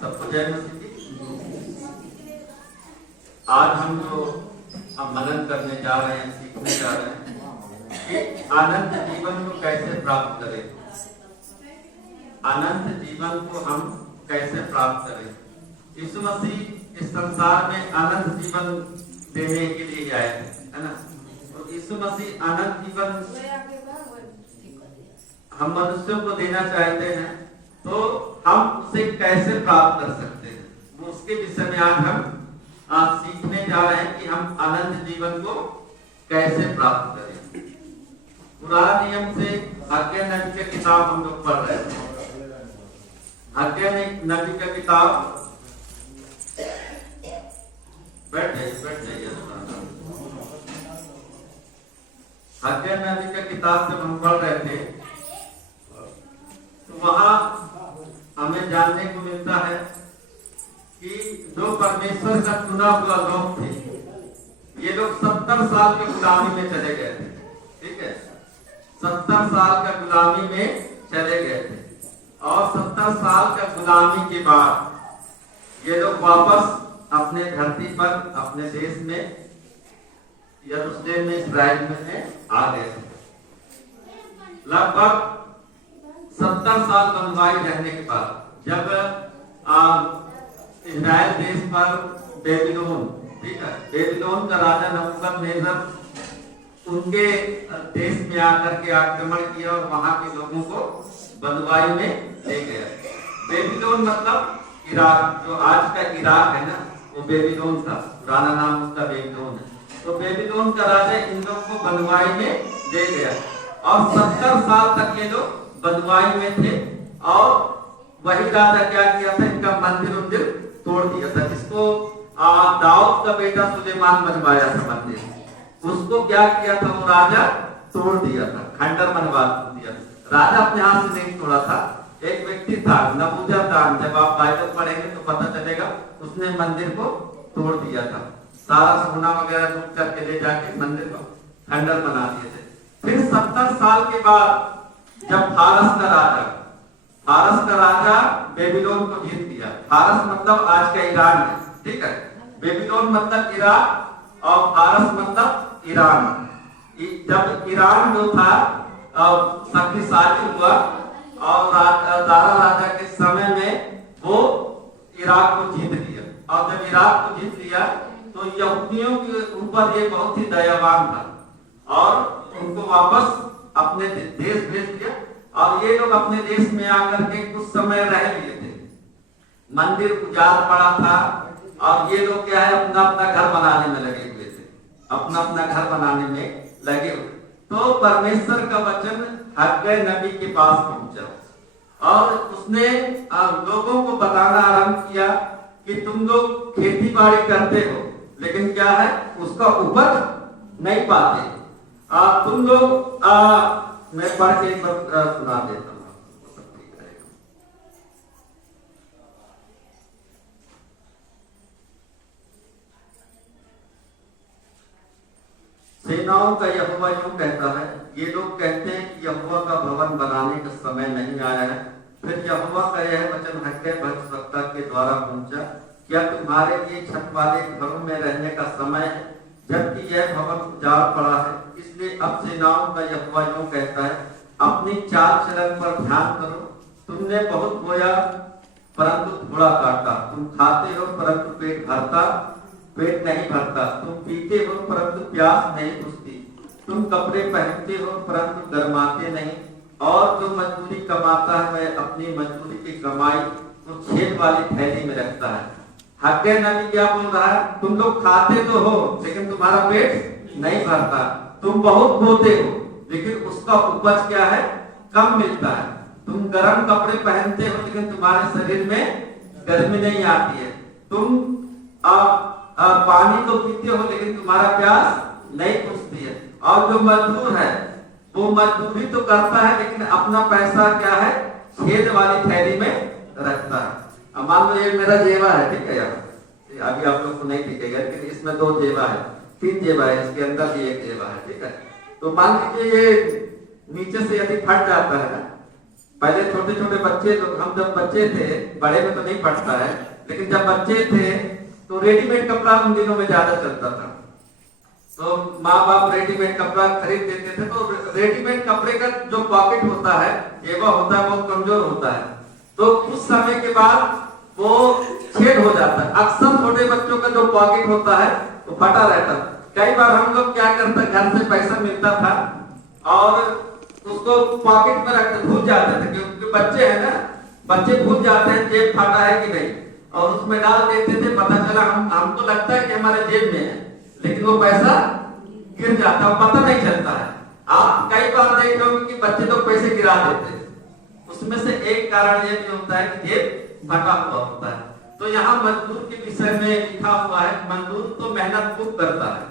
सबको जय मसीह जी। आज हम जो मनन करने जा रहे हैं, सीखने जा रहे हैं कि अनंत जीवन को कैसे प्राप्त करें। अनंत जीवन को हम कैसे प्राप्त करें। यीशु मसीह इस संसार में अनंत जीवन देने के लिए आए है ना। तो यीशु मसीह अनंत जीवन हम मनुष्यों को देना चाहते हैं, तो हम उसे कैसे प्राप्त कर सकते हैं, वो उसके विषय में आज हम सीखने जा रहे हैं कि हम अनंत जीवन को कैसे प्राप्त करें। पुराने नियम से हग्गै नबी की किताब हम लोग पढ़ रहे थे। हग्गै नबी की किताब, बैठ जाइए। हग्गै नबी की किताब जब हम पढ़ रहे थे तो वहां हमें जानने को मिलता है कि जो परमेश्वर का चुना हुआ लोग थे, ये लोग 70 साल की गुलामी में चले गए थे। ठीक है, 70 साल का गुलामी में चले गए थे और 70 साल का गुलामी के बाद ये लोग वापस अपने धरती पर, अपने देश में, यरूशलेम में, इस्राएल में आ गए थे। लगभग 70 साल बंधुआई रहने के बाद जब इस्राएल देश पर बेबीलोन, ठीक है, बेबीलोन का राजा नबूकदनेस्सर उनके देश में आकर के आक्रमण किया और वहां के लोगों को बंधुआई में ले गया। बेबीलोन मतलब इराक, जो आज का इराक है ना, वो बेबीलोन था, पुराना नाम उसका बेबीलोन है। तो बेबीलोन का राजा इन लोग को बंधुआई में ले गया और 70 साल तक ये लोग बंधुआई में थे। और वही राजा क्या किया था, इनका मंदिर तोड़ दिया था, जिसको दाऊद का बेटा सुलेमान बनवाया था मंदिर, उसको क्या किया था, वो राजा तोड़ दिया था, खंडर बनवा दिया। राजा अपने हाथ से नहीं तोड़ा था, एक व्यक्ति था नबूजरदान, जब आप बाइबल पढ़ेंगे तो पता चलेगा, उसने मंदिर को तोड़ दिया था। सारा सोना वगैरह लूट करके ले जाके मंदिर को खंडर बना दिए थे। फिर 70 साल के बाद जब फारस का राजा बेबीलोन को जीत दिया। फारस मतलब आज का ईरान है, ठीक है, बेबीलोन मतलब इराक और फारस मतलब ईरान। जब ईरान जो था शक्तिशाली हुआ और दारा राजा के समय में वो इराक को जीत लिया, और जब इराक को जीत लिया तो यहूदियों के ऊपर ये बहुत ही दयावान था और उनको वापस अपने देश भेज दिया। और ये लोग अपने देश में आकर के कुछ समय रह लिए थे। मंदिर उजाड़ पड़ा था और ये लोग क्या है, अपना अपना घर बनाने में लगे हुए थे, अपना अपना घर बनाने में लगे हुए। तो परमेश्वर का वचन हग्गै नबी के पास पहुंचा और उसने लोगों को बताना आरंभ किया कि तुम लोग खेती बाड़ी करते हो, लेकिन क्या है, उसका उपज नहीं पाते। तुम लोग मैं पढ़ के एक बार सुना देता हूँ, सब ठीक रहेगा। सेनाओं का यहोवा यूं कहता है, ये लोग कहते हैं कि यहोवा का भवन बनाने का समय नहीं आया है। फिर यहोवा का यह वचन हग्गै भविष्यद्वक्ता के द्वारा पहुंचा, क्या तुम्हारे लिए छत वाले घरों में रहने का समय है, जबकि यह भवन उजाड़ पड़ा है। इसलिए अब सेनाओं का यहोवा यूं कहता है, अपनी चाल चलन पर ध्यान करो। तुमने बहुत बोया परंतु थोड़ा काटा, तुम खाते हो परंतु पेट नहीं भरता, तुम पीते हो परंतु प्यास नहीं बुझती, तुम कपड़े पहनते हो परंतु गर्माते नहीं, और जो मजदूरी कमाता है वह अपनी मजदूरी की कमाई को छेद वाली थैली में रखता है। हग्गै नबी क्या बोल रहा है, तुम लोग खाते तो हो लेकिन तुम्हारा पेट नहीं भरता, तुम बहुत बोते हो लेकिन उसका उपज क्या है, कम मिलता है, तुम गर्म कपड़े पहनते हो लेकिन तुम्हारे शरीर में गर्मी नहीं आती है, तुम पानी तो पीते हो लेकिन तुम्हारा प्यास नहीं बुझती है, और जो मजदूर है वो मजदूरी तो करता है लेकिन अपना पैसा क्या है, छेद वाली थैली में रखता है। मान लो ये मेरा जेवा है, ठीक है, यार अभी आप लोग को नहीं दिखेगा लेकिन इसमें 2 जेवा है, 3 जेवा है, इसके अंदर भी 1 जेवा है, ठीक है। तो मान लीजिए ये नीचे से यदि फट जाता है ना, पहले छोटे छोटे बच्चे, तो हम जब बच्चे थे, बड़े में तो नहीं पड़ता है, लेकिन जब बच्चे थे तो रेडीमेड कपड़ा उन दिनों में ज्यादा चलता था। तो माँ बाप रेडीमेड कपड़ा खरीद देते थे, तो रेडीमेड कपड़े का जो पॉकेट होता है, जेबा होता है, बहुत कमजोर होता है। तो कुछ समय के बाद वो छेद हो जाता है। अक्सर छोटे बच्चों का जो पॉकेट होता है वो फटा रहता है। कई बार हम लोग क्या करते, घर से पैसा मिलता था और उसको पॉकेट में रखते, भूल जाते थे, क्योंकि बच्चे हैं ना, बच्चे भूल जाते हैं जेब फटा है कि नहीं, और उसमें डाल देते थे। पता चला हमको लगता है कि हमारे जेब में है, लेकिन वो पैसा गिर जाता है, पता नहीं चलता है। आप कई बार देख रहे हो कि बच्चे लोग पैसे गिरा देते हैं। उसमें से एक कारण ये भी होता है कि जेब फटा हुआ होता है। तो यहाँ मजदूर के विषय में लिखा हुआ है, मजदूर तो मेहनत खूब करता है,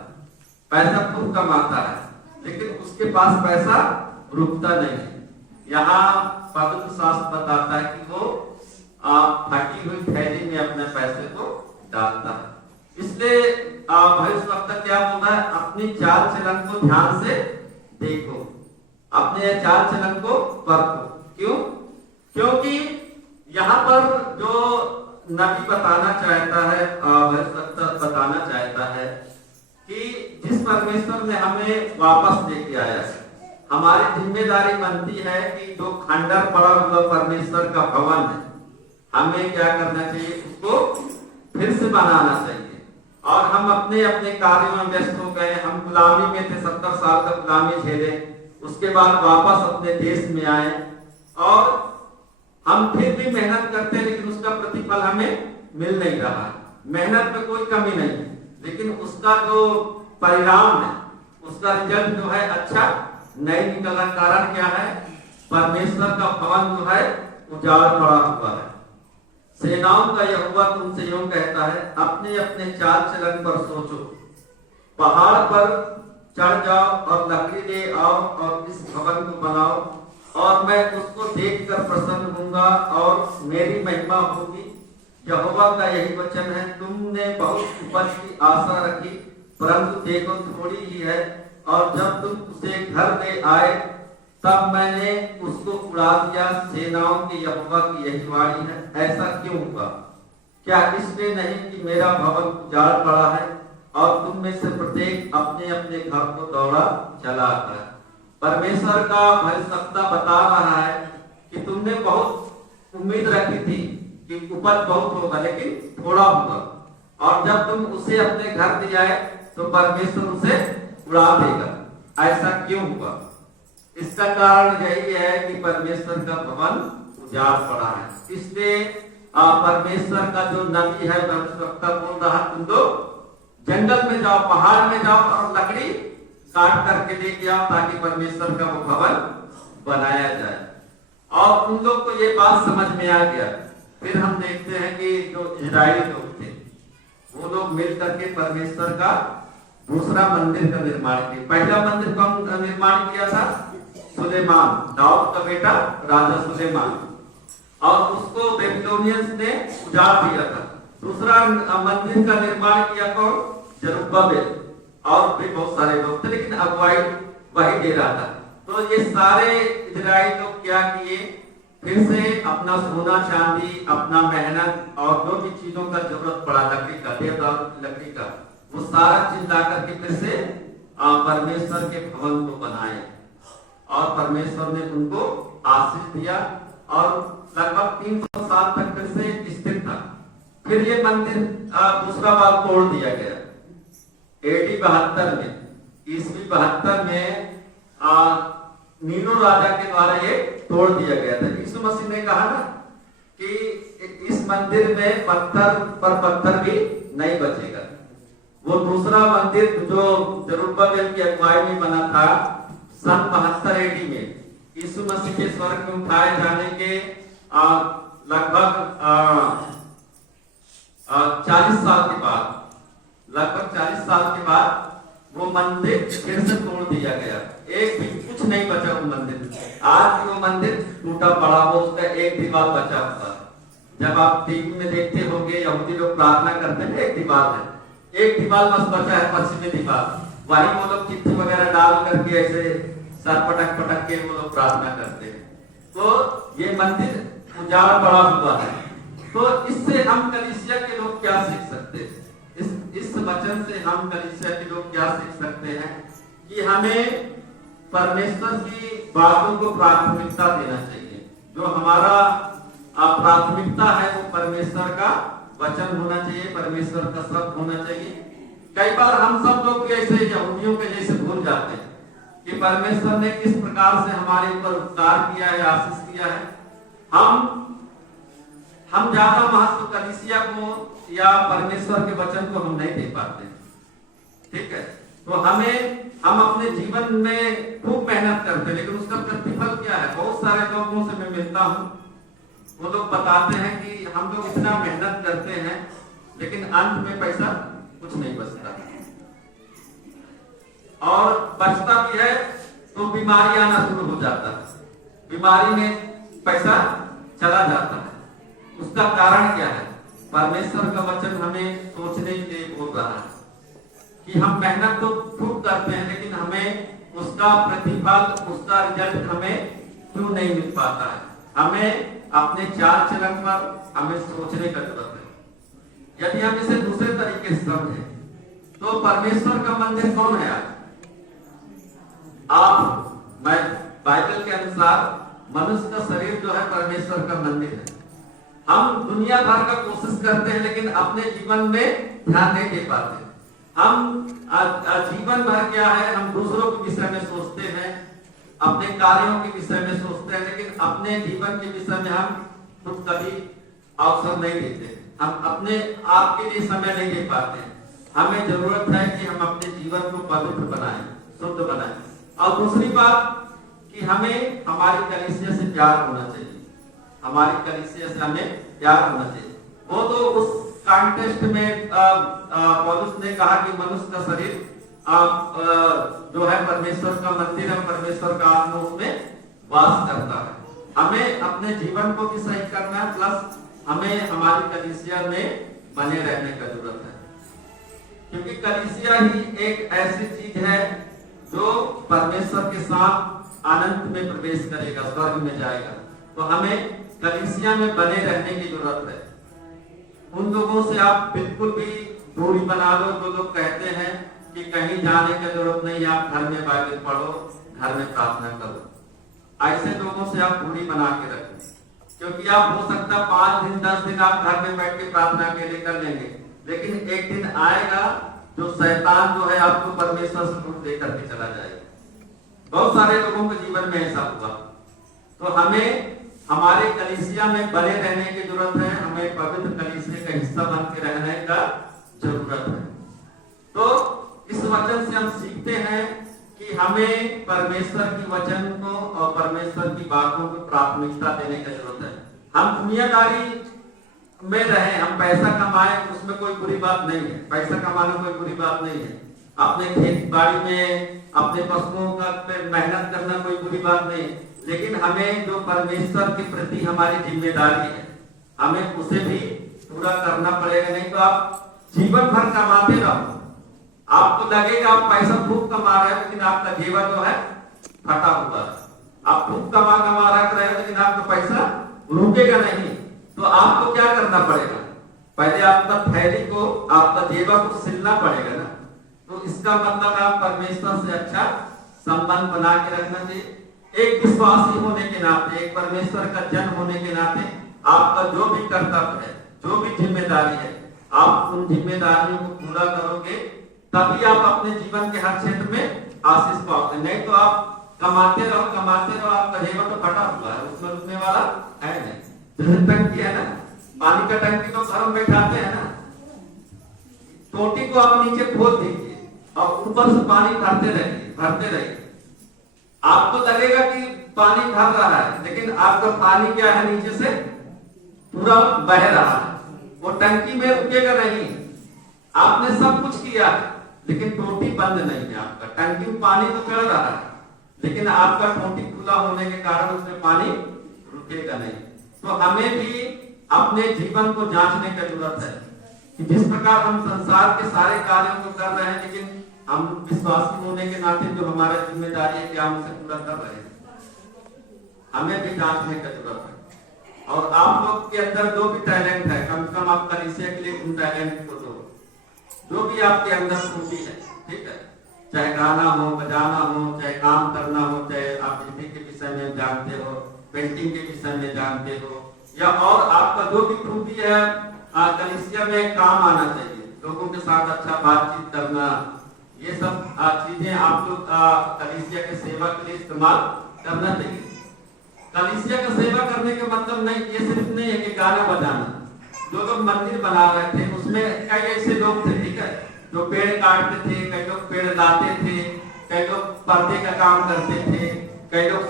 पैसा खूब कमाता है, लेकिन उसके पास पैसा रुकता नहीं है। यहाँ पवित्र शास्त्र बताता है कि वो फटी हुई थैली में अपने पैसे को डालता है। इसलिए भविष्यवक्ता क्या बोल रहा है, अपनी चाल चलन को ध्यान से देखो, अपने चाल चलन को परखो। क्यों? क्योंकि यहाँ पर जो नबी बताना चाहता है, भविष्यवक्ता बताना चाहता है कि जिस परमेश्वर ने हमें वापस लेके आया है, हमारी जिम्मेदारी बनती है कि जो खंडर पड़ा हुआ परमेश्वर का भवन है, हमें क्या करना चाहिए, उसको फिर से बनाना चाहिए। और हम अपने अपने कार्यों में व्यस्त हो गए, हम गुलामी में थे, 70 साल तक गुलामी झेले, उसके बाद वापस अपने देश में आए और हम फिर भी मेहनत करते हैं, लेकिन उसका प्रतिफल हमें मिल नहीं रहा। मेहनत में कोई कमी नहीं है, लेकिन उसका जो परिणाम है, उसका रिजल्ट जो है अच्छा नहीं निकल रहा। कारण क्या है? परमेश्वर का भवन जो है उजाड़ पड़ा हुआ है। सेनाओं का यहोवा तुमसे यूं कहता है, अपने अपने चाल चलन पर सोचो, पहाड़ पर चढ़ जाओ और लकड़ी ले आओ और इस भवन को बनाओ, और मैं उसको देखकर प्रसन्न होऊंगा और मेरी महिमा होगी। यहोवा का यही वचन है, तुमने बहुत उपज की आशा रखी, परंतु देखो थोड़ी ही है, और जब तुम उसे घर ले आए तब मैंने उसको उड़ा दिया। सेनाओं के यहोवा की यही वाणी है। ऐसा क्यों हुआ? क्या इसलिए नहीं कि मेरा भवन उजाड़ पड़ा है और तुम में से प्रत्येक अपने अपने घर को दौड़ा चला है। परमेश्वर का भविष्यवक्ता बता रहा है कि तुमने बहुत उम्मीद रखी थी कि उपज बहुत होगा, लेकिन थोड़ा होगा, और जब तुम उसे अपने घर ले आए तो परमेश्वर उसे उड़ा देगा। ऐसा क्यों हुआ? इसका कारण यही है कि परमेश्वर का भवन उजाड़ पड़ा है। इसलिए परमेश्वर का जो नबी है, भविष्यवक्ता बोल रहा, तुम लोग जंगल में जाओ, पहाड़ में जाओ और लकड़ी काट करके लेके आओ, ताकि परमेश्वर का वो भवन बनाया जाए। और उन लोग को ये बात समझ में आ गया। फिर हम देखते हैं कि जो इजरायली लोग थे, वो लोग मिल करके परमेश्वर का दूसरा मंदिर का निर्माण किया। पहला मंदिर कौन निर्माण किया था? सुलेमान, दाऊद का बेटा राजा सुलेमान, और उसको बेबीलोनियंस ने उजाड़ दिया था। दूसरा मंदिर का निर्माण किया कौन? जरुब्बाबेल, और भी बहुत सारे लोग थे, लेकिन अगुवाई वही दे रहा था। तो ये सारे इजराइल लोग क्या किए, फिर से अपना सोना चांदी, अपना मेहनत और जो भी चीजों का जरूरत पड़ा, लकड़ी का, देवदार लकड़ी का, वो सारा चीज ला करके फिर से परमेश्वर के भवन को बनाए, और परमेश्वर ने उनको आशीष दिया, और लगभग 300 साल तक फिर से स्थिर था। फिर ये मंदिर दूसरा बार तोड़ दिया गया AD 72 में, ईस्वी 72 में नीनो राजा के द्वारा ये तोड़ दिया गया था। यीशु मसीह ने कहा ना कि इस मंदिर में पत्थर पर पत्थर भी नहीं बचेगा। वो दूसरा मंदिर जो जरुब्बाबेल की अगुवाई में बना था सन 72 AD में, यीशु मसीह के स्वर्ग में उठाए जाने के लगभग 40 साल के बाद, लगभग 40 साल के बाद वो मंदिर फिर से तोड़ दिया गया। एक भी कुछ नहीं बचा वो मंदिर। आज भी वो मंदिर टूटा पड़ा हो, उसका एक दीवार बचा हुआ। जब आप टीवी में देखते होंगे, यहूदी लोग प्रार्थना करते हैं, एक दीवार है, एक दीवार बस बचा है, पश्चिमी दीवार, वही वो लोग चिट्ठी वगैरह डाल करके ऐसे सर पटक पटक के वो लोग प्रार्थना करते हैं। तो ये मंदिर उजाड़ पड़ा हुआ है। तो इससे हम कलीसिया के लोग क्या सीख सकते हैं? इस वचन से हम कलीसिया के लोग क्या सीख सकते हैं कि हमें परमेश्वर की बातों को प्राथमिकता देना चाहिए। जो हमारा प्राथमिकता है वो परमेश्वर का वचन होना चाहिए, परमेश्वर का शब्द होना चाहिए। कई बार हम सब लोग ऐसे यहूदियों के जैसे भूल जाते हैं कि परमेश्वर ने किस प्रकार से हमारे ऊपर उपकार किया है, आशीष किया है। हम ज्यादा महत्व कलीसिया को या परमेश्वर के वचन को हम नहीं दे पाते, ठीक है। तो हम अपने जीवन में खूब मेहनत करते हैं, लेकिन उसका प्रतिफल क्या है? बहुत सारे लोगों से मैं मिलता हूँ, वो लोग बताते हैं कि हम लोग इतना मेहनत करते हैं लेकिन अंत में पैसा कुछ नहीं बचता, और बचता भी है तो बीमारी आना शुरू हो जाता है, बीमारी में पैसा चला जाता है। उसका कारण क्या है? परमेश्वर का वचन हमें सोचने के लिए बोल रहा है कि हम मेहनत तो खूब करते हैं लेकिन हमें उसका प्रतिफल, उसका रिजल्ट हमें क्यों नहीं मिल पाता है? हमें अपने चाल चलन पर हमें सोचने का जरूरत है। यदि हम इसे दूसरे तरीके से समझें तो परमेश्वर का मंदिर कौन है? मैं बाइबल के अनुसार मनुष्य का शरीर जो है परमेश्वर का मंदिर है। हम दुनिया भर का कोशिश करते हैं लेकिन अपने जीवन में ध्यान नहीं दे पाते। हम जीवन भर क्या है, हम दूसरों के विषय में सोचते हैं, अपने कार्यों के विषय में सोचते हैं, लेकिन अपने जीवन के विषय में हम खुद कभी अवसर नहीं देते। हम अपने आप के लिए समय नहीं दे पाते। हमें जरूरत है कि हम अपने जीवन को पवित्र बनाएं, शुद्ध बनाएं। और दूसरी बात कि हमें हमारी कलीसिया से प्यार होना चाहिए, हमारी कलीसिया से हमें प्यार होना चाहिए। वो तो उस कॉन्टेक्स्ट में पौलुस ने कहा कि मनुष्य का शरीर जो है परमेश्वर का मंदिर है, परमेश्वर का आत्मा उसमें वास करता है। हमें अपने जीवन को भी सही करना है, प्लस हमें हमारी कलीसिया में बने रहने का जरूरत है, क्योंकि कलीसिया ही एक ऐसी चीज है जो परमेश्वर के साथ अनंत में प्रवेश करेगा, स्वर्ग में जाएगा। तो हमें कलीसिया में बने रहने की जरूरत है। उन लोगों से आप बिल्कुल भी दूरी बना लो जो लोग कहते हैं कि कहीं जाने की जरूरत नहीं, आप घर में बाइबल पढ़ो, घर में प्रार्थना करो। ऐसे लोगों से आप दूरी बना के रखें, क्योंकि आप हो सकता 5 दिन 10 दिन आप घर में बैठ के प्रार्थना के लिए कर लेंगे, लेकिन एक दिन आएगा जो शैतान जो है आपको परमेश्वर से दूर लेकर के चला जाएगा। बहुत सारे लोगों के जीवन में ऐसा हुआ। तो हमें हमारे कलीसिया में बने रहने की जरूरत है, हमें पवित्र कलीसिया का हिस्सा बन के रहने का जरूरत है। तो इस वचन से हम सीखते हैं कि हमें परमेश्वर की वचन को और परमेश्वर की बातों को प्राथमिकता देने की जरूरत है। हम दुनियादारी में रहे, हम पैसा कमाए, उसमें कोई बुरी बात नहीं है, पैसा कमाना कोई बुरी बात नहीं है। अपने खेती बाड़ी में अपने पशुओं का मेहनत करना कोई बुरी बात नहीं है, लेकिन हमें जो परमेश्वर के प्रति हमारी जिम्मेदारी है हमें उसे भी पूरा करना पड़ेगा। नहीं तो आप जीवन भर कमाते रहो, आपको लगेगा आप पैसा खूब कमा रहे हो, लेकिन आपका जीवन जो है फटा हुआ है। आप खूब कमा रहे हो लेकिन आपका पैसा रुकेगा नहीं। तो आपको क्या करना पड़ेगा? पहले आपका थैली को, आपका जेबा को सिलना पड़ेगा ना। तो इसका मतलब आप परमेश्वर से अच्छा संबंध बना के रखना चाहिए। एक विश्वासी होने के नाते, एक परमेश्वर का जन होने के नाते आपका जो भी कर्तव्य है, जो भी जिम्मेदारी है, आप उन जिम्मेदारियों को पूरा करोगे, तभी आप अपने जीवन के हर क्षेत्र में आशीष पाओगे। नहीं तो आप कमाते रहो, आपका जीवन तो फटा हुआ है, उसमें रुकने वाला है नहीं। जैसे टंकी है ना, पानी का टंकी तो घरों में बैठाते हैं ना, टोटी को आप नीचे खोल दीजिए और ऊपर से पानी भरते रहिए। आपको लगेगा कि पानी भर रहा है, लेकिन आपका पानी क्या है, नीचे से पूरा बह रहा है, वो टंकी में रुकेगा नहीं। आपने सब कुछ किया लेकिन टोटी बंद नहीं है, आपका टंकी में पानी तो चल रहा है, लेकिन आपका टोटी खुला होने के कारण उसमें पानी रुकेगा नहीं। तो हमें भी अपने जीवन को जांचने की जरूरत है कि जिस प्रकार हम संसार के सारे कार्यों को कर रहे हैं, लेकिन हम विश्वासी होने के नाते जो हमारा जिम्मेदारी है क्या हम उसे पूरा कर रहे हैं। हमें भी जांचने की जरूरत है। और आप लोग के अंदर जो भी टैलेंट है, कम से कम आप कलीसिया के लिए उन टैलेंट को दो, जो भी आपके अंदर खूबी है, ठीक है, चाहे गाना हो, बजाना हो, चाहे काम करना हो, चाहे आप बिजली के विषय में जानते हो, पेंटिंग के विषय में जानते हो, या और आपका जो भी खूबी है कलीसिया में काम आना चाहिए, लोगों के साथ अच्छा बातचीत करना, ये सब चीजें आप लोग कलीसिया के सेवा के लिए इस्तेमाल करना चाहिए। कलीसिया का सेवा करने का मतलब नहीं, ये सिर्फ नहीं है कि गाना बजाना। जो लोग मंदिर बना रहे थे उसमें कई ऐसे लोग थे, ठीक है, जो पेड़ काटते थे, कई लोग पेड़ लाते थे, कई लोग पर्दे का काम करते थे, कई लोग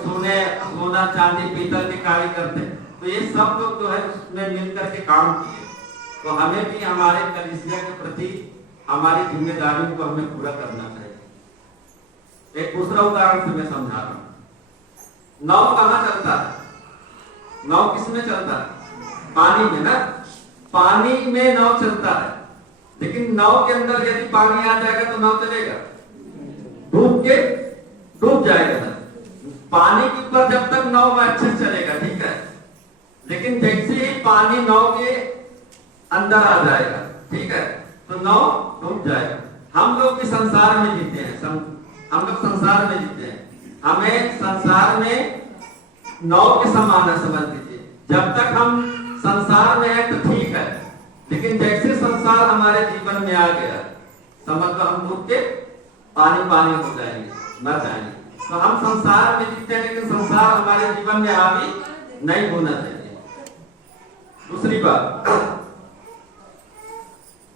सोना चांदी पीतल के कार्य करते। तो ये सब लोग जो है उसमें मिलकर के काम किए। तो हमें भी हमारे कलीसिया के प्रति हमारी जिम्मेदारियों को हमें पूरा करना चाहिए। एक दूसरा उदाहरण से मैं समझा रहा हूँ। नाव कहाँ चलता है? नाव किसमें चलता है? पानी में ना। पानी में नाव चलता है, लेकिन नाव के अंदर यदि पानी आ जाएगा तो नाव चलेगा? डूब जाएगा। पानी के ऊपर जब तक नाव अच्छे से चलेगा, ठीक है, लेकिन जैसे ही पानी नाव के अंदर आ जाएगा, ठीक है, तो नाव डूब जाएगा। हम लोग भी संसार में जीते हैं, हम लोग संसार में जीते हैं। हमें संसार में नाव के समान है, समझ लीजिए। जब तक हम संसार में है तो ठीक है, लेकिन जैसे संसार हमारे जीवन में आ गया, समझ लो हम डूब के पानी हो जाएंगे, मर जाएंगे। तो हम संसार में जीते हैं, लेकिन संसार हमारे जीवन में हावी नहीं होना चाहिए। दूसरी बात,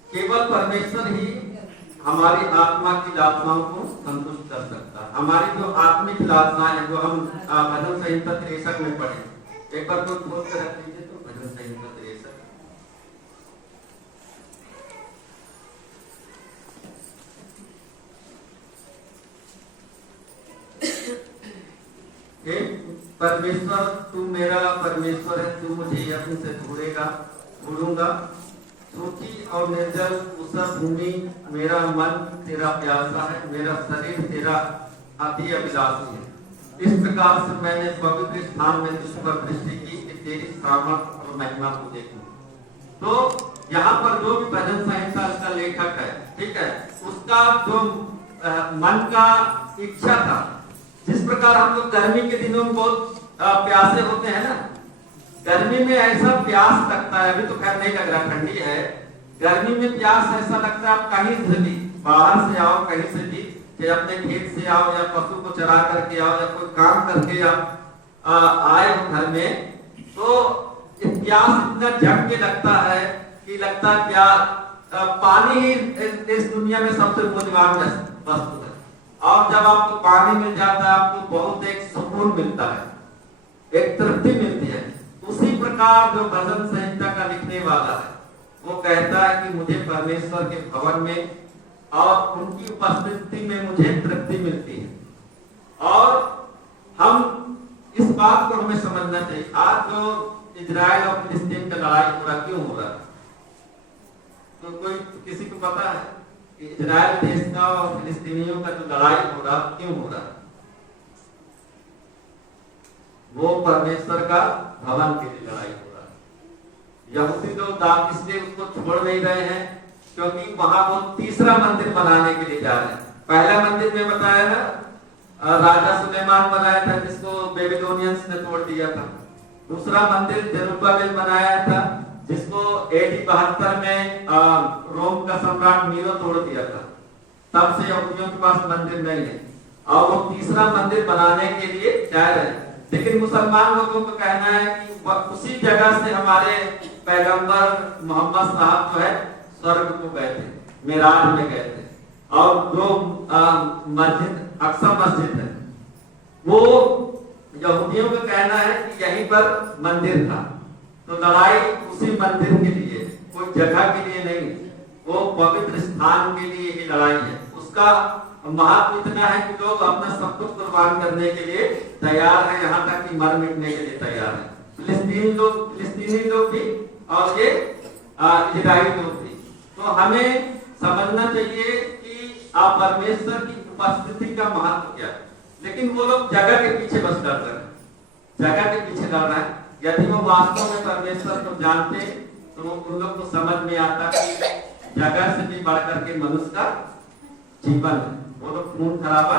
केवल परमेश्वर ही हमारी आत्मा की लालसाओं को संतुष्ट कर सकता है। हमारी जो आत्मिक लालसाएं हैं, वो हम भजन संहिता 63 में पढ़े। एक बार तो खोल कर रख लीजिए तो भजन संहिता 63। परमेश्वर तू मेरा परमेश्वर है, तू मुझे यत्न से ढूंढूंगा। सूखी और निर्जल ऊसर भूमि मेरा मन तेरा प्यासा है, मेरा शरीर तेरा अति अभिलाषी है। इस प्रकार से मैंने पवित्र स्थान में तुझ पर दृष्टि की कि तेरी सामर्थ और महिमा को देखूं। तो यहाँ पर जो भी भजन संहिता का लेखक है, ठीक है, उसका जो मन का इच्छा था, जिस प्रकार हम लोग गर्मी के दिनों में बहुत प्यासे होते हैं ना, गर्मी में ऐसा प्यास लगता है, अभी तो खैर नहीं लग रहा, ठंडी है, गर्मी में प्यास ऐसा लगता है आप कहीं से भी बाहर से आओ, कहीं से भी, चाहे अपने खेत से आओ या पशु को चरा करके आओ या कोई काम करके आप आए हो घर में, तो प्यास इतना जम के लगता है कि लगता है प्यास पानी ही इस दुनिया में सबसे मूल्यवान वस्तु है। और जब आपको पानी मिल जाता है, आपको बहुत एक सुकून मिलता है, एक तृप्ति मिलती है। उसी प्रकार जो भजन संहिता का लिखने वाला है, वो कहता है कि मुझे परमेश्वर के भवन में और उनकी उपस्थिति में मुझे तृप्ति मिलती है। और हम इस बात को हमें समझना चाहिए। आज जो इजराइल और फिलिस्तीन का लड़ाई हो रहा, क्यों हो रहा है? तो कोई किसी को पता है कि इजराइल देश का और फिलिस्तीनियों का जो लड़ाई हो रहा, क्यों हो रहा? वो परमेश्वर का भवन के लिए लड़ाई हो रहा है। यहूदी लोग इसलिए उसको छोड़ नहीं रहे हैं, क्योंकि वहां वो तीसरा मंदिर बनाने के लिए जा रहे हैं। पहला मंदिर में बताया ना, राजा सुलेमान बनाया था, जिसको बेबीलोनियंस ने तोड़ दिया था। दूसरा मंदिर जेरुब्बाबेल बनाया था, जिसको AD 72 में रोम का सम्राट नीरो तोड़ दिया था। तब से यहूदियों के पास मंदिर नहीं है, और वो तीसरा मंदिर बनाने के लिए जा रहे हैं। लेकिन मुसलमान लोगों का कहना है कि उसी जगह से हमारे पैगंबर मोहम्मद साहब जो है स्वर्ग को गए थे, मेराज में गए थे। और जो मस्जिद अक्सा मस्जिद है, वो यहूदियों का कहना है कि यहीं पर मंदिर था। तो लड़ाई उसी मंदिर के लिए, कोई जगह के लिए नहीं, वो पवित्र स्थान के लिए ही लड़ाई है। उसका महत्व इतना है कि लोग अपना सब कुछ कुर्बान करने के लिए तैयार है, यहाँ तक कि मर मिटने के लिए तैयार है। फिलिस्तीनी लोग भी और ये इजरायली लोग भी। तो हमें समझना चाहिए कि परमेश्वर की उपस्थिति का महत्व क्या है। लेकिन वो लोग जगह के पीछे बस कर रहे हैं। जगह के पीछे लड़ रहा है। यदि वो वास्तव में परमेश्वर को जानते तो उन लोग को समझ में आता कि जगह से भी बढ़कर के मनुष्य का जीवन है, वो लोग खून खराबा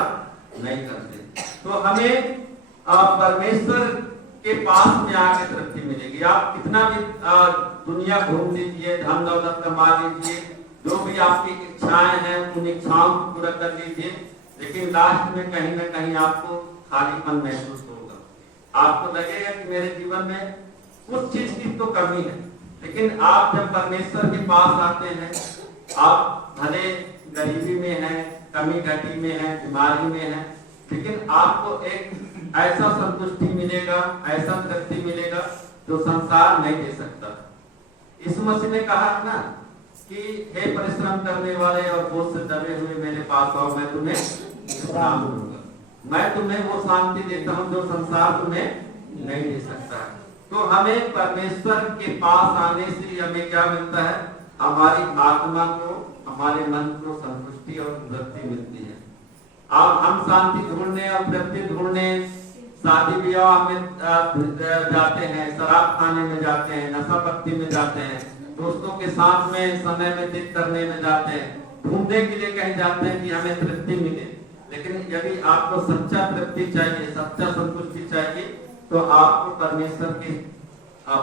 नहीं करते। तो हमें परमेश्वर के पास में आके तृप्ति मिलेगी। आप कितना भी दुनिया घूम लीजिए, धन दौलत कमा लीजिए, जो भी आपकी इच्छाएं हैं उन इच्छाओं को पूरा कर लीजिए, लेकिन लास्ट में कहीं ना कहीं आपको खालीपन महसूस होगा। आपको लगेगा कि मेरे जीवन में कुछ चीज की तो कमी है। लेकिन आप जब परमेश्वर के पास आते हैं, आप भले गरीबी में हैं, कमी घटी में हैं, बीमारी में हैं, लेकिन आपको एक ऐसा संतुष्टि मिलेगा, ऐसा तृप्ति मिलेगा जो संसार नहीं दे सकता। यीशु मसीह ने कहा ना कि हे परिश्रम करने वाले और बोझ से दबे हुए मेरे पास आओ, मैं तुम्हें विश्राम दूंगा। मैं तुम्हें वो शांति देता हूँ जो संसार तुम्हें नहीं दे सकता। तो हमें परमेश्वर के पास आने से हमें क्या मिलता है? हमारी आत्मा को, हमारे मन को संतुष्टि और तृप्ति मिलती है। अब हम शांति ढूंढने और तृप्ति ढूंढने शादी विवाह में जाते हैं, शराब खाने में जाते हैं, नशा पत्ती में जाते हैं, दोस्तों के साथ में समय व्यतीत करने में जाते हैं, घूमने के लिए कहीं जाते हैं कि हमें तृप्ति मिले। लेकिन यदि आपको सच्चा तृप्ति चाहिए, सच्चा संतुष्टि चाहिए, तो आपको परमेश्वर के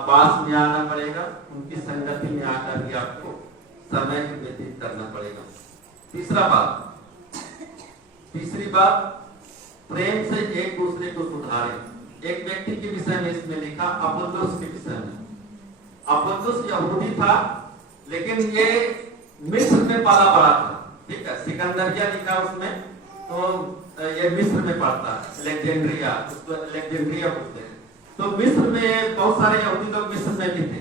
पास में आना पड़ेगा, उनकी संगति में आकर के आपको समय व्यतीत करना पड़ेगा। तीसरी बात, प्रेम से एक दूसरे को सुधारें। एक व्यक्ति के विषय में इसमें लिखा, अपुल्लोस के विषय में। अपुल्लोस यहूदी था, लेकिन ये मिस्र में पाला बड़ा था। ठीक है, सिकंदरिया लिखा उसमें, तो ये मिस्र में पड़ता है, अलेक्जेंड्रिया, उसको अलेक्जेंड्रिया बोलते हैं। तो मिस्र में बहुत सारे यहूदी लोग मिस्र में भी थे।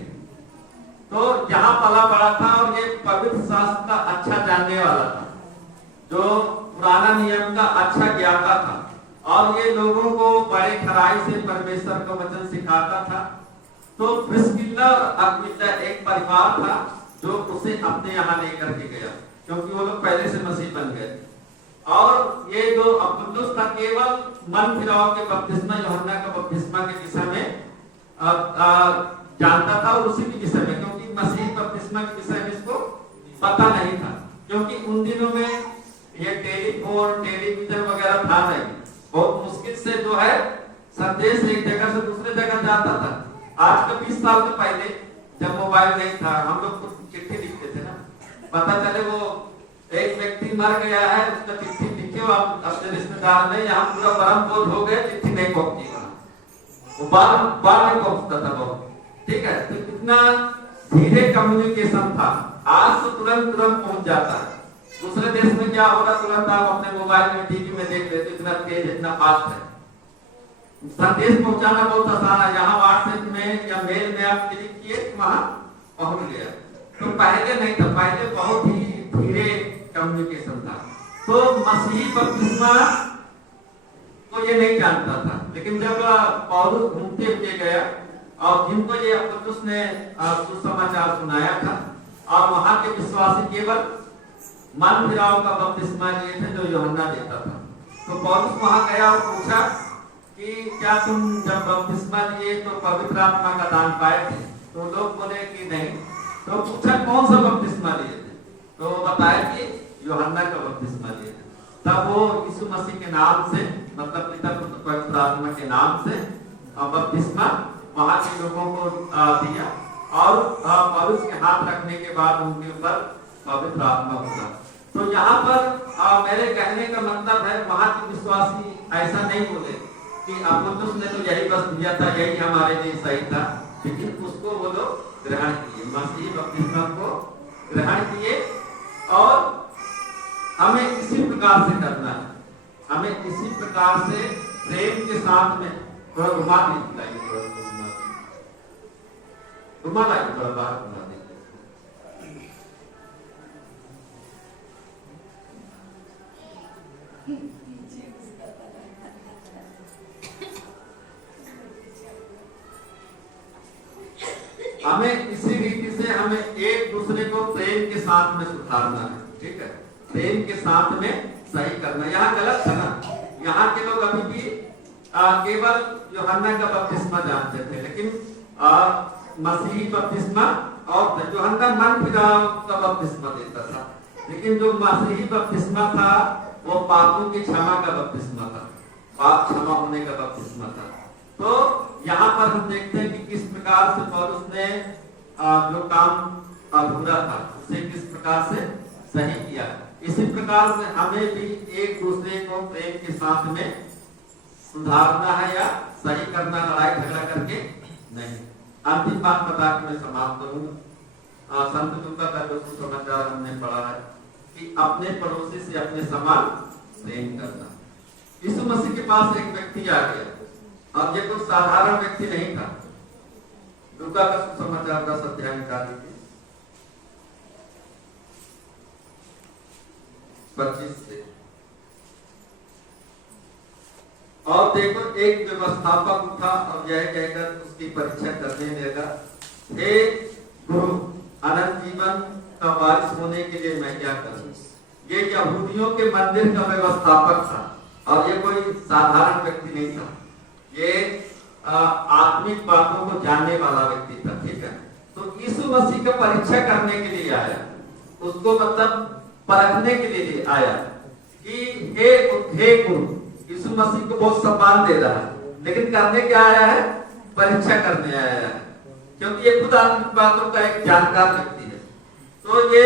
तो यहाँ पला बड़ा था और ये पवित्र शास्त्र का अच्छा जानने वाला था, जो पुराना नियम का अच्छा ज्ञाता था, और ये लोगों को बड़े खराई से परमेश्वर का वचन सिखाता था। तो प्रिस्किल्ला अक्विला एक परिवार था जो उसे अपने यहाँ लेकर के गया, क्योंकि वो लोग पहले से मसीह बन गए। और ये जो अपुल्लोस था केवल मन फिराव के बपतिस्मा, यूहन्ना का बपतिस्मा के विषय में जानता था, और उसी के विषय में, क्योंकि मसीह बपतिस्मा के विषय में इसको पता नहीं था, क्योंकि उन दिनों में ये टेलीफोन, टेलीविजन वगैरह था नहीं। बहुत मुश्किल से जो है संदेश एक जगह से दूसरे जगह जाता था। आज के 20 साल के पहले जब मोबाइल नहीं था, हम लोग तो चिट्ठी लिखते थे ना, पता चले वो एक व्यक्ति मर गया है, उसका चिट्ठी लिखे, आप अपने रिश्तेदार में, यहाँ पूरा परम बोध हो गए, चिट्ठी नहीं पहुंची वहां, वो बार नहीं पहुंचता था बहुत। ठीक है, तो कितना धीरे कम्युनिकेशन था। आज तो तुरंत पहुंच जाता है। दूसरे देश में क्या हो रहा, तुरंत आप अपने मोबाइल में, टीवी में देख लेते, इतना तेज, इतना फास्ट है। संदेश पहुंचाना बहुत आसान है। यहाँ व्हाट्सएप में या मेल में आप क्लिक किए, वहां पहुंच गया। तो पहले नहीं था, पहले बहुत ही धीरे कम्युनिकेशन था। तो मसीही बपतिस्मा को ये नहीं जानता था, लेकिन जब पौलुस घूमते हुए गया और जिनको ये अपुल्लोस ने सुसमाचार सुनाया था, और वहां के विश्वासी केवल मन फिराव का बपतिस्मा लिए थे जो यूहन्ना देता था। तो पौलुस वहां गया और पूछा कि क्या तुम जब बपतिस्मा लिए तो पवित्र आत्मा का दान पाए थे? तो लोग बोले कि नहीं। तो पूछा कौन सा बपतिस्मा लिए थे? तो बताया कि यूहन्ना का बपतिस्मा लिए थे। तब वो यीशु मसीह के नाम से, मतलब पिता पुत्र पवित्र आत्मा के नाम से बपतिस्मा वहां के लोगों को दिया, और पौलुस के हाथ रखने के बाद उनके ऊपर पवित्र आत्मा हुआ। तो यहाँ पर मेरे कहने का मतलब है, वहां के विश्वासी ऐसा नहीं बोले कि अपुल्लोस ने तो यही बस दिया था, यही हमारे लिए सही था, लेकिन उसको वो लोग ग्रहण किए, मसीही बपतिस्मा को ग्रहण किए। और हमें इसी प्रकार से करना है, हमें इसी प्रकार से प्रेम के साथ में, थोड़ा घुमा दीजिए, घुमा लाइए, थोड़ा बाहर घुमा दीजिए। हमें इसी रीति से हमें एक दूसरे को प्रेम के साथ में सुधारना है। ठीक है, प्रेम के साथ में सही करना। यहाँ गलत है ना, यहाँ के लोग अभी भी केवल यूहन्ना का बपतिस्मा जानते थे, लेकिन मसीही बपतिस्मा और यूहन्ना मन फिराव का बपतिस्मा देता था, लेकिन जो मसीही बपतिस्मा था वो पापों की क्षमा का बपतिस्मा था, पाप क्षमा होने का बपतिस्मा था। तो यहाँ पर हम देखते हैं कि किस प्रकार से पौलुस ने जो काम अधूरा था उसे किस प्रकार से सही किया। इसी प्रकार से हमें भी एक दूसरे को प्रेम के साथ में सुधारना है या सही करना, लड़ाई झगड़ा करके नहीं। अंतिम बात बता के मैं समाप्त करूंगा। संत लूका का जो सुसमाचार हमने पढ़ा है कि अपने पड़ोसी से अपने समान प्रेम करना। यीशु मसीह के पास एक व्यक्ति आ गया और ये कोई साधारण व्यक्ति नहीं था। लूका का सुसमाचार 10 अध्याय निकाल लीजिए 25 से। और देखो एक व्यवस्थापक उठा और यह कहकर उसकी परीक्षा करने लगा, हे गुरु, अनंत जीवन का वारिस होने के लिए मैं क्या करूं? ये यहूदियों के मंदिर का व्यवस्थापक था और ये कोई साधारण व्यक्ति नहीं था, ये आत्मिक बातों को जानने वाला व्यक्ति था। ठीक है, तो यीशु मसीह का परीक्षा करने के लिए आया, उसको मतलब परखने के लिए आया कि हे गुरु। यीशु मसीह को बहुत सम्मान दे रहा है, लेकिन करने क्या आया है? परीक्षा करने आया है, क्योंकि ये खुद आत्मिक बातों का एक जानकार व्यक्ति है। तो ये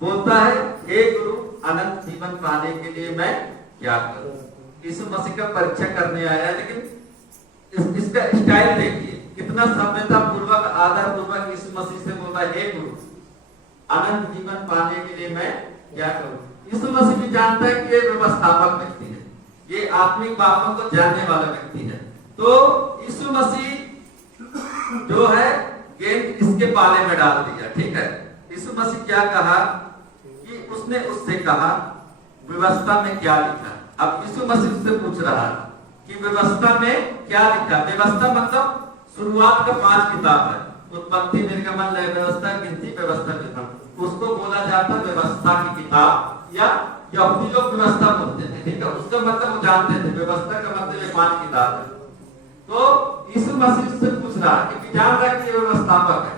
बोलता है, हे गुरु, अनंत जीवन पाने के लिए मैं क्या करूं? यीशु मसीह का परीक्षा करने आया है, लेकिन इसका स्टाइल देखिए, कितना सभ्यता पूर्वक, आदर पूर्वक यीशु मसीह से बोलता है, हे गुरु, अनंत जीवन पाने के लिए मैं क्या करूं? यीशु मसीह भी जानता है कि ये व्यवस्थापक व्यक्ति है, ये आत्मिक बातों को जानने वाला व्यक्ति है। तो यीशु मसीह जो है गेंद इसके पाले में डाल दिया। ठीक है, यीशु मसीह क्या कहा कि उसने उससे कहा, व्यवस्था में क्या लिखा? अब यीशु मसीह उससे पूछ रहा है कि व्यवस्था में क्या लिखा? व्यवस्था मतलब शुरुआत का 5 किताब है, उत्पत्ति, निर्गमन, लय व्यवस्था, गिनती, व्यवस्था, विधान। उसको बोला जाता व्यवस्था की किताब, या यहूदी लोग व्यवस्था बोलते थे। ठीक है, उसका मतलब वो जानते थे, व्यवस्था का मतलब ये 5 किताब है। तो यीशु मसीह से पूछ रहा है कि जान रहा है कि ये व्यवस्थापक है,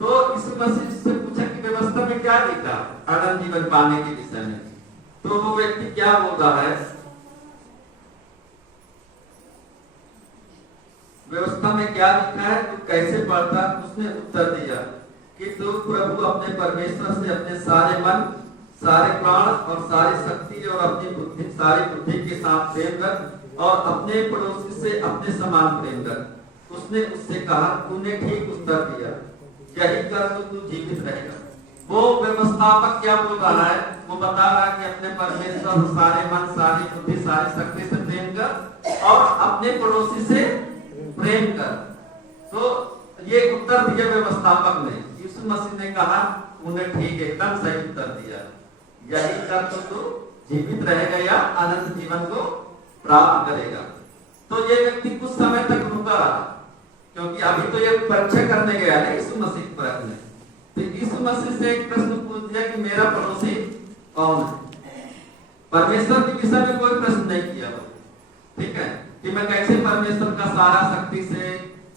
तो यीशु मसीह से पूछा कि व्यवस्था में क्या लिखा अनंत जीवन पाने के विषय में? तो वो व्यक्ति क्या बोल रहा है? व्यवस्था में क्या लिखा है, तू कैसे पढ़ता? उसने उत्तर दिया कि तू प्रभु अपने परमेश्वर से अपने सारे मन, सारे प्राण और सारी शक्ति और अपनी बुद्धि, सारी बुद्धि के साथ प्रेम कर और अपने पड़ोसी से अपने समान प्रेम कर। उसने उससे कहा, तूने ठीक उत्तर दिया, यही कर तो तू जीवित रहेगा। वो व्यवस्थापक क्या बोल रहा है? वो बता रहा है कि अपने परमेश्वर सारे मन, सारी बुद्धि, सारी शक्ति से प्रेम कर और अपने पड़ोसी से प्रेम कर। तो ये उत्तर दिया व्यवस्थापक ने। यीशु मसीह ने कहा, तूने ठीक एकदम सही उत्तर दिया, यही कर तो तू जीवित रहेगा या अनंत जीवन को प्राप्त करेगा। तो ये व्यक्ति कुछ समय तक रुका रहा, क्योंकि अभी तो ये परीक्षा करने गया है यीशु मसीह की परखने। तो यीशु मसीह से एक प्रश्न पूछ दिया कि मेरा पड़ोसी कौन है? परमेश्वर के विषय में कोई प्रश्न नहीं किया। ठीक है, कि मैं कैसे परमेश्वर का सारा शक्ति से,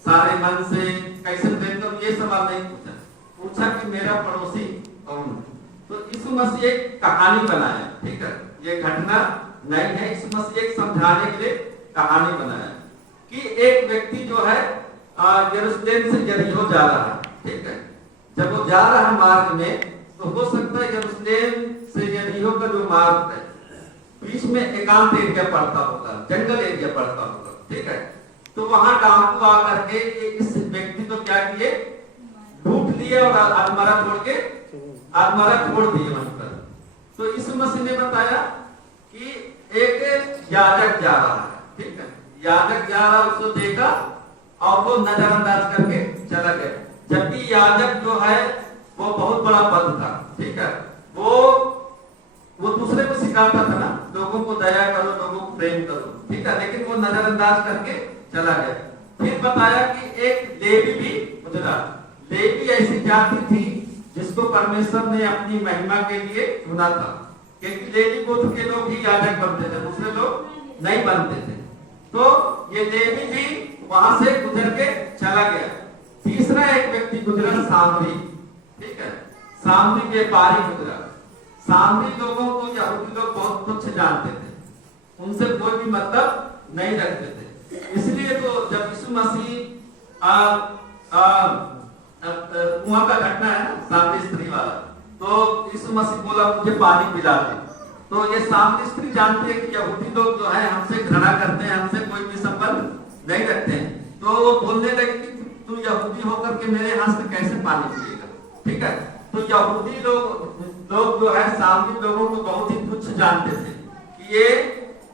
सारे मन से कैसे प्रेम करूं, ये सवाल नहीं पूछा। पूछा कि मेरा पड़ोसी कौन है? तो यीशु मसीह एक कहानी बनाया। ठीक है, ये घटना नहीं है, यीशु मसीह एक समझाने के लिए कहानी बनाया कि एक व्यक्ति जो है यरूशलेम से यरीहो जा रहा है। ठीक है, जब वो जा रहा है मार्ग में, तो हो सकता है यरूशलेम से यरीहो का जो मार्ग है बीच में एकांत एरिया पड़ता होगा, जंगल एरिया पड़ता होगा। ठीक है, तो वहां डाकू आकर के इस व्यक्ति को क्या किए, लूट लिए और अलमारा छोड़ दिए वहां पर। तो यीशु मसीह ने बताया कि एक याजक जा रहा है। ठीक है, याजक जा रहा, उसको देखा और वो नजरअंदाज करके चला गया, जबकि याजक जो है वो बहुत बड़ा पद था। ठीक है, वो दूसरे को सिखाता था ना, लोगों को दया करो, लोगों को प्रेम करो। ठीक है, लेकिन वो नजरअंदाज करके चला गया। फिर बताया कि एक लेवी भी गुजरा। लेवी ऐसी जाति थी जिसको परमेश्वर ने अपनी महिमा के लिए चुना था, क्योंकि लेवी गोत्र के लोग ही याजक बनते थे, दूसरे लोग नहीं बनते थे। तो ये लेवी भी वहां से गुजर के चला गया। तीसरा एक व्यक्ति गुजरा सामरी, ठीक है, सामरी व्यापारी गुजरा। सामरी लोगों को यहूदी लोग बहुत तुच्छ जानते थे, उनसे कोई भी मतलब नहीं रखते थे। इसलिए तो जब यीशु मसीह कुआं का घटना है ना, सामरी स्त्री वाला, तो यीशु मसीह बोला मुझे पानी पिला दे, तो ये सामरी स्त्री जानती है कि यहूदी लोग जो है हमसे घृणा करते हैं, हमसे कोई भी संबंध नहीं रखते हैं। तो वो बोलने लगी कि तू यहूदी होकर के मेरे हाथ से कैसे पानी पिएगा, ठीक है। तो यहूदी लोग जो है सामरी लोगों को बहुत ही तुच्छ जानते थे कि ये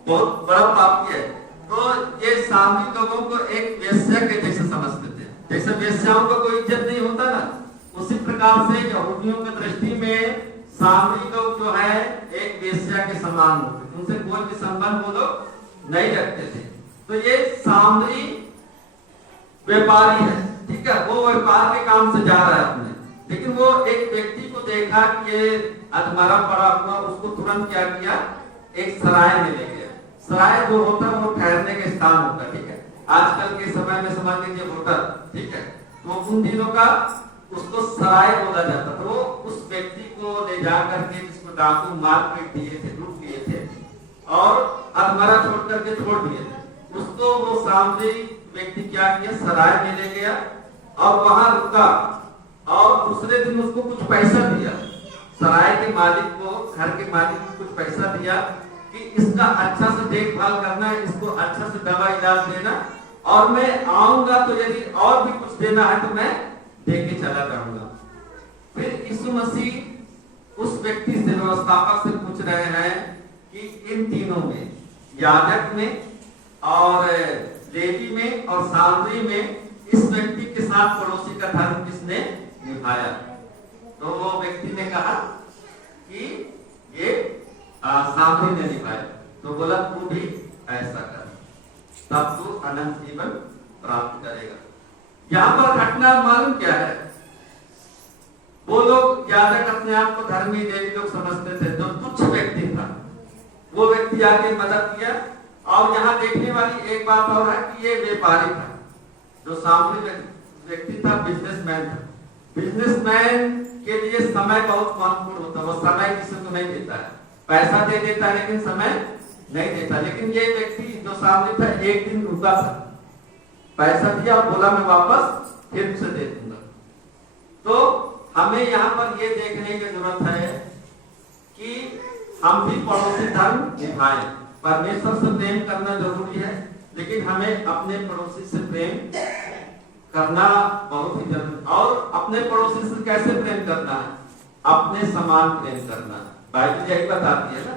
बहुत बड़ा पापी है। तो ये सामरी लोगों को एक वेश्या के जैसे समझते थे, जैसे वेश्याओं को कोई इज्जत नहीं होता ना, उसी प्रकार से यहूदियों की दृष्टि में सामरी लोग जो है एक वेश्या के समान होते थे, उनसे कोई भी संबंध वो लोग नहीं रखते थे। तो ये सामरी व्यापारी है, ठीक है, वो व्यापार के काम से जा रहा है अपने, लेकिन वो एक व्यक्ति को देखा कि ये अधमरा पड़ा हुआ, उसको तुरंत क्या किया, एक सराय में ले गया। सराय जो होता है वो ठहरने के स्थान होता है, ठीक है, आजकल के समय में समझ लीजिए होटल, ठीक है, तो उन दिनों का उसको सराय बोला जाता था। वो उस व्यक्ति को ले जा करके जिसको डाकू मार पीट दिए थे, लूट लिए थे और अधमरा छोड़ करके छोड़ दिए थे, उसको वो सामरी व्यक्ति क्या किया, सराय में ले गया और वहां रुका और दूसरे दिन उसको कुछ पैसा दिया, सराय के मालिक को, घर के मालिक को कुछ पैसा दिया कि इसका अच्छा से देखभाल करना, इसको अच्छा से दवा इलाज देना, और मैं आऊंगा तो यदि और भी कुछ देना है तो मैं देके चला जाऊंगा। फिर यीशु मसीह उस व्यक्ति से, व्यवस्थापक से पूछ रहे हैं कि इन तीनों में, याजक में और लेवी में और सामरी में, इस व्यक्ति के साथ पड़ोसी का धर्म किसने निभाया? तो वो व्यक्ति ने कहा कि ये सामरी ने निभाया। तो बोला तू भी ऐसा कर, तब तू अनंत जीवन प्राप्त करेगा। यहाँ पर घटना मालूम क्या है? वो लोग याजक अपने आप को धर्मी देवी लोग समझते थे, जो तुच्छ व्यक्ति था वो व्यक्ति आके मदद किया। और यहाँ देखने वाली एक बात और है कि ये व्यापारी था, जो सामरी व्यक्ति था, बिजनेसमैन था। बिजनेसमैन के लिए समय बहुत महत्वपूर्ण होता है, वो समय किसी को नहीं देता है, पैसा दे देता है लेकिन समय नहीं देता। लेकिन ये व्यक्ति जो सामरी था एक दिन रुका था, पैसा दिया और बोला मैं वापस फिर से दे दूंगा। तो हमें यहाँ पर ये देखने की जरूरत है कि हम भी पड़ोसी धर्म निभाएं। परमेश्वर से प्रेम करना जरूरी है, लेकिन हमें अपने पड़ोसी से प्रेम करना बहुत ही जरूरी। और अपने पड़ोसी से कैसे प्रेम करना है? अपने समान प्रेम करना। बाइबल यही बताती है ना,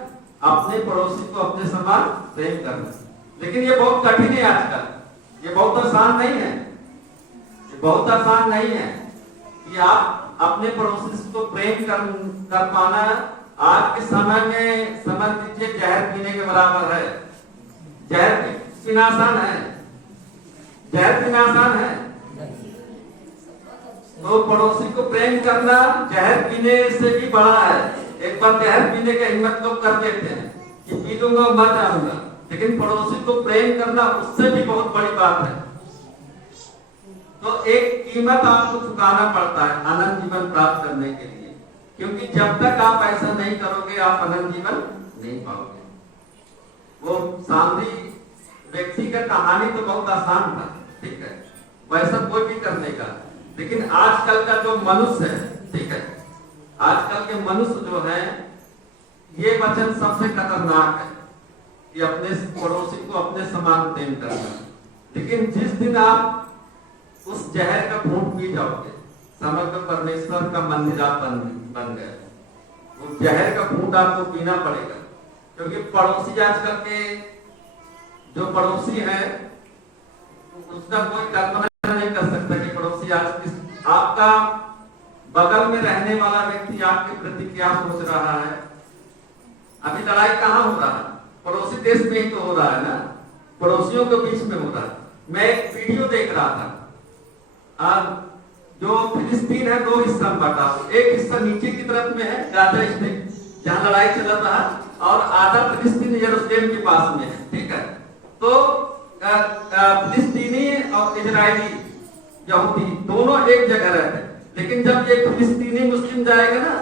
अपने पड़ोसी को अपने समान प्रेम करना। लेकिन ये बहुत कठिन है आजकल, ये बहुत आसान नहीं है, ये बहुत आसान नहीं है कि आप अपने पड़ोसी को प्रेम कर पाना आज के समय में समझ लीजिए जहर पीने के बराबर है। जहर पीना आसान है, जहर पीना आसान है। तो पड़ोसी को प्रेम करना जहर पीने से भी बड़ा है। एक बार जहर पीने की हिम्मत लोग कर देते हैं कि पी लूंगा मर जाऊंगा, लेकिन पड़ोसी को प्रेम करना उससे भी बहुत बड़ी बात है। तो एक कीमत आपको चुकाना पड़ता है अनंत जीवन प्राप्त करने के लिए, क्योंकि जब तक आप ऐसा नहीं करोगे आप अनंत जीवन नहीं पाओगे। वो सामरी व्यक्ति का कहानी तो बहुत आसान था, ठीक है, वैसा कोई भी कर लेगा। लेकिन आजकल का जो मनुष्य है, ठीक है, आजकल के मनुष्य जो है, ये वचन सबसे खतरनाक है कि अपने पड़ोसी को अपने समान प्रेम करना। लेकिन जिस दिन आप उस जहर का घूंट पी जाओगे, समग्र परमेश्वर का मंदिर आप बन गए। वो जहर का घूंट आपको पीना पड़ेगा, क्योंकि पड़ोसी आजकल के जो पड़ोसी है उसका कोई कल्पना नहीं कर सकता कि पड़ोसी आज आपका बगल में रहने वाला व्यक्ति आपके प्रति क्या सोच रहा है। अभी लड़ाई कहाँ हो रहा है? पड़ोसी देश में ही तो हो रहा है ना, पड़ोसियों के बीच में हो रहा है। मैं एक वीडियो देख रहा था, जो फिलिस्तीन है दो हिस्सा में बांटा, एक हिस्सा नीचे की तरफ में है गाजा स्ट्रिप जहाँ लड़ाई चल रहा है, और आधा फिलिस्तीन यरूशलेम के पास में है, ठीक है। तो इजरायली यहूदी दोनों एक जगह रहते हैं, लेकिन जब ये फिलिस्तीनी मुस्लिम जाएगा ना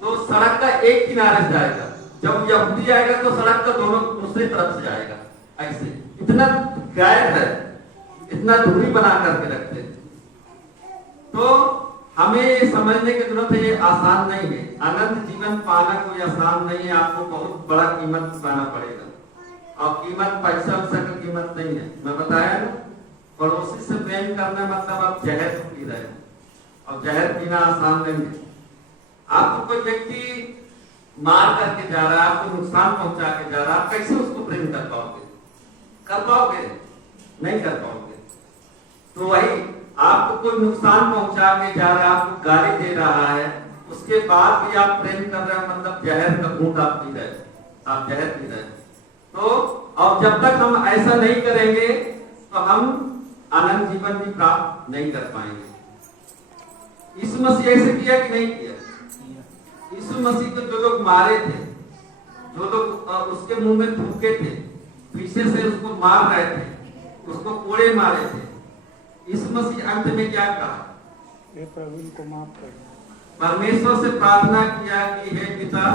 तो सड़क का एक किनारे से जाएगा, जब यहूदी आएगा तो सड़क का दोनों दूसरी तरफ से जाएगा। ऐसे इतना गैर है, इतना दूरी बना करके रखते हैं। तो हमें ये समझने की जरूरत है, ये आसान नहीं है। अनंत जीवन पाना कोई आसान नहीं है, आपको बहुत बड़ा कीमत चुकाना पड़ेगा। और कीमत पैसा वैसा की कीमत नहीं है। मैं बताया ना, पड़ोसी से प्रेम करना मतलब आप जहर पी रहे हैं, और जहर पीना आसान नहीं है। आपको कोई व्यक्ति मार करके जा रहा है, आपको नुकसान पहुंचा के जा रहा है, आप कैसे उसको प्रेम कर पाओगे? कर पाओगे? नहीं कर पाओगे। तो वही आपको कोई नुकसान पहुंचा के जा रहा है, आपको गाली दे रहा है, उसके बाद भी आप प्रेम कर रहे हैं, मतलब जहर का घूंट आप पी रहे हैं, आप जहर पी रहे हैं। तो और जब तक हम ऐसा नहीं करेंगे तो हम अनंत जीवन भी प्राप्त नहीं कर पाएंगे। यीशु मसीह ऐसे किया कि नहीं किया? यीशु मसीह को जो लोग मारे थे, जो लोग उसके मुंह में थूके थे, पीछे से उसको मार रहे थे, उसको कोड़े मारे थे, यीशु मसीह अंत में क्या कहा? प्रभु इनको माफ कर। परमेश्वर से प्रार्थना किया कि हे पिता,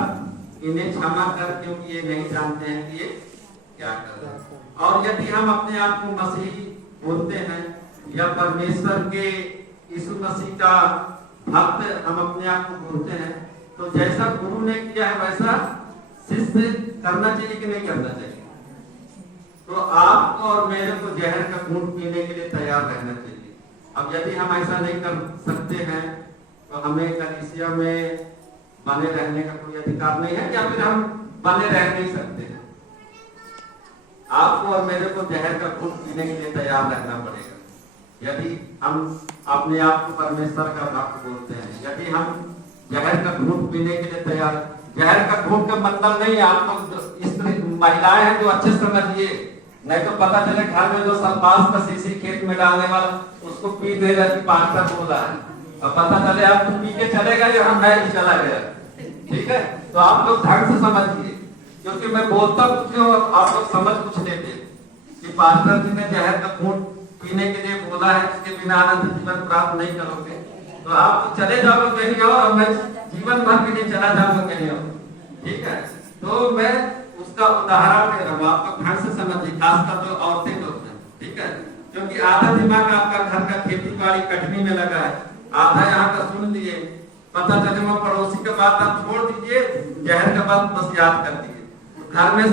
इन्हें क्षमा कर, क्योंकि ये नहीं जानते हैं कि ये क्या कर रहे हैं। और यदि हम अपने आप को मसीही बोलते हैं या परमेश्वर के यीशु मसीह का भक्त हम अपने आप को बोलते हैं, तो जैसा गुरु ने किया है वैसा शिष्य करना चाहिए कि नहीं करना चाहिए? तो आपको और मेरे को जहर का घूंट पीने के लिए तैयार रहना चाहिए। अब यदि हम ऐसा नहीं कर सकते हैं तो हमें कलीसिया में बने रहने का कोई अधिकार नहीं है, या फिर हम बने रह नहीं सकते हैं। आपको और मेरे को जहर का घूंट पीने के लिए तैयार रहना पड़ेगा। यदि हम अपने आप को परमेश्वर का भक्त बोलते हैं, यदि हम जहर का घूंट पीने के लिए तैयार, जहर का घूंट का मतलब नहीं है आप लोग स्त्री महिलाएं हैं जो अच्छे समझिए, नहीं तो पता चले घर में जो सल्फास का शीशी खेत में डालने वाला उसको पी दे रहा कि पास्टर बोला है, और पता चले आप तो पी के चलेगा या हम नहीं चला गया। ठीक है, तो आप लोग ढंग से समझिए, क्योंकि मैं बोलता कुछ हूँ आप लोग समझ कुछ लेते कि पास्टर जी ने जहर का घूंट पीने के लिए बोला है, उसके बिना आनंद जीवन प्राप्त नहीं करोगे, तो आप चले जाओगे कहीं और, मैं जीवन भर के लिए चला जाऊंगा कहीं और। ठीक है, तो मैं उसका उदाहरण दे रहा हूँ, आपको ढंग से समझिए, खासकर जो औरतें लोग हैं। ठीक है, क्योंकि आधा दिमाग आपका घर का खेती बाड़ी कटनी में लगा है, आधा यहाँ का सुन लिए, पता चले वो पड़ोसी का बात आप छोड़ दीजिए, जहर का बात बस याद कर दिए। घर में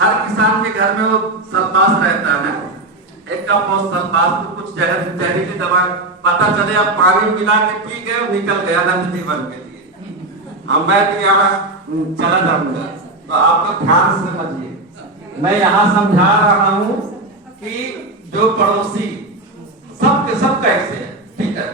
हर किसान के घर में वो सल्फास रहता है ना, एक कप वो सल्फास को कुछ जहरीली दवा, पता चले आप पानी मिला के पी गए और निकल गया अनंत जीवन के लिए। हम मैं भी यहाँ चला जाऊंगा, तो आप लोग ध्यान से समझिए। मैं यहाँ समझा रहा हूँ कि जो पड़ोसी सबके सब कैसे है। ठीक है,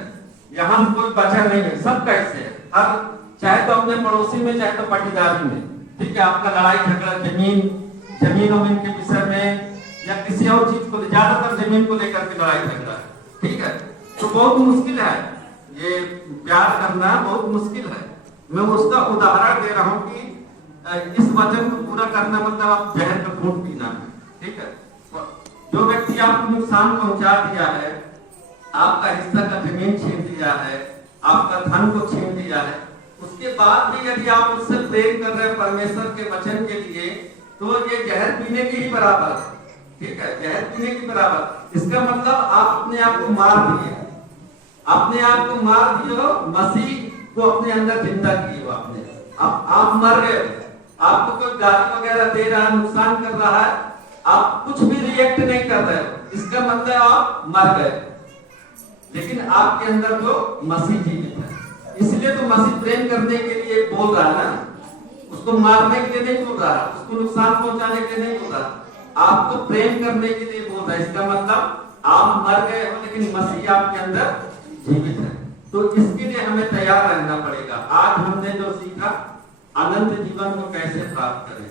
यहाँ कोई बचा नहीं है, सब कैसे है, हर चाहे तो अपने पड़ोसी में, चाहे तो पटीदारी में। ठीक है, आपका लड़ाई झगड़ा जमीन के विषय में या किसी और चीज को, ज्यादातर जमीन को लेकर के लड़ाई झगड़ा है। ठीक है, तो बहुत मुश्किल है, ये प्यार करना बहुत मुश्किल है। मैं उसका उदाहरण दे रहा हूँ कि इस वचन को पूरा करना मतलब आप जहर का घूंट पीना है। ठीक है, जो व्यक्ति आपको नुकसान पहुंचा दिया है, आपका हिस्सा का जमीन छीन दिया है, आपका धन को छीन दिया है, उसके बाद भी यदि आप उससे प्रेम कर रहे हैं परमेश्वर के वचन के लिए, तो ये जहर पीने के ही बराबर है। ठीक है, जहर पीने के बराबर। इसका मतलब आप अपने आप को मार दिए, अपने आप को मार दिए हो, मसीह को अपने अंदर जिंदा किए हो आपने। अब आप मर गए, आपको कोई गाली वगैरह दे रहा है, नुकसान कर रहा है, आप कुछ भी रिएक्ट नहीं कर रहे हो, इसका मतलब आप मर गए। लेकिन आपके अंदर जो मसीह जीवित है, इसलिए तो मसीह प्रेम करने के लिए बोल रहा है ना, उसको मारने के लिए नहीं बोल रहा, उसको नुकसान पहुंचाने के लिए नहीं बोल रहा, आपको प्रेम करने के लिए बोल रहा है। इसका मतलब आप मर गए हो लेकिन मसीह आपके अंदर जीवित है। तो इसके लिए हमें तैयार रहना पड़ेगा। आज हमने जो सीखा, अनंत जीवन को कैसे प्राप्त करें।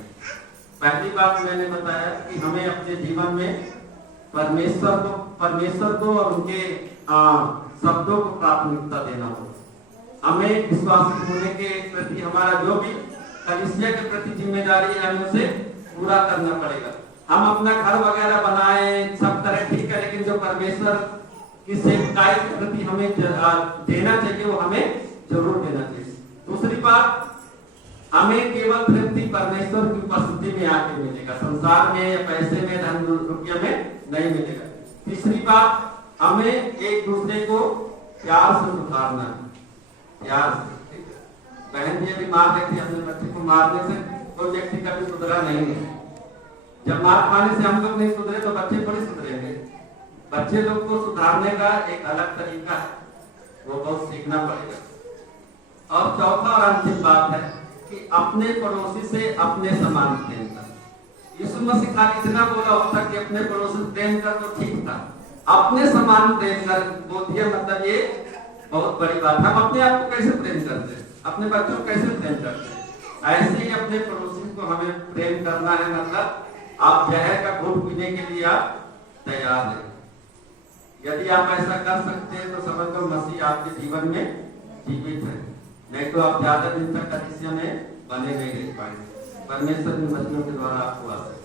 पहली बात मैंने बताया कि हमें अपने जीवन में परमेश्वर को और उनके शब्दों को प्राथमिकता देना होगा। हमें विश्वासी होने के प्रति हमारा जो भी कलीसिया के प्रति जिम्मेदारी है, हमें उसे पूरा करना पड़ेगा। हम अपना घर वगैरह बनाए, सब तरह ठीक है, लेकिन जो परमेश्वर कि सेवकाई के प्रति हमें देना चाहिए, वो हमें जरूर देना चाहिए। दूसरी बात, हमें केवल तृप्ति परमेश्वर की उपस्थिति में आके मिलेगा, संसार में या पैसे में, धन रुपये में नहीं मिलेगा। तीसरी बात, हमें एक दूसरे को प्यार से सुधारना है, प्यार से। बहन जी अभी मार रही थी, अपने बच्चे को मारने से कोई व्यक्ति कभी सुधरा नहीं है। जब मार खाने से हम लोग नहीं सुधरे तो बच्चे थोड़ी सुधरेंगे। बच्चे लोग को सुधारने का एक अलग तरीका है, वो बहुत सीखना पड़ेगा। और चौथा और अंतिम बात है कि अपने पड़ोसी से अपने समान प्रेम कर। यीशु मसीह खाली इतना बोला होता कि अपने पड़ोसी से प्रेम कर तो ठीक था, अपने समान प्रेम कर बोल दिया, मतलब ये बहुत बड़ी बात है। हम अपने आप को कैसे प्रेम करते हैं, अपने बच्चों को कैसे प्रेम करते हैं, ऐसे ही अपने पड़ोसी को हमें प्रेम करना है। मतलब आप जहर का घूंट पीने के लिए आप तैयार हैं। यदि आप ऐसा कर सकते हैं तो समझ लो मसीह आपके जीवन में जीवित है, नहीं तो आप ज्यादा दिन तक कलिसिया में बने नहीं रह पाएंगे। परमेश्वर की वचनों के द्वारा आपको आशीष